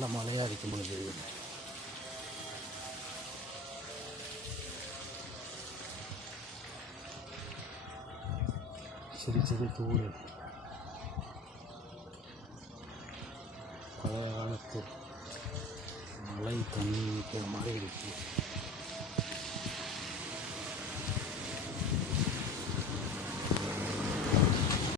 நல்ல மழையாக இருக்கும் பொழுது சிறு சிறு தூரல் பழைய காலத்து மழை தண்ணி மாதிரி இருக்குது.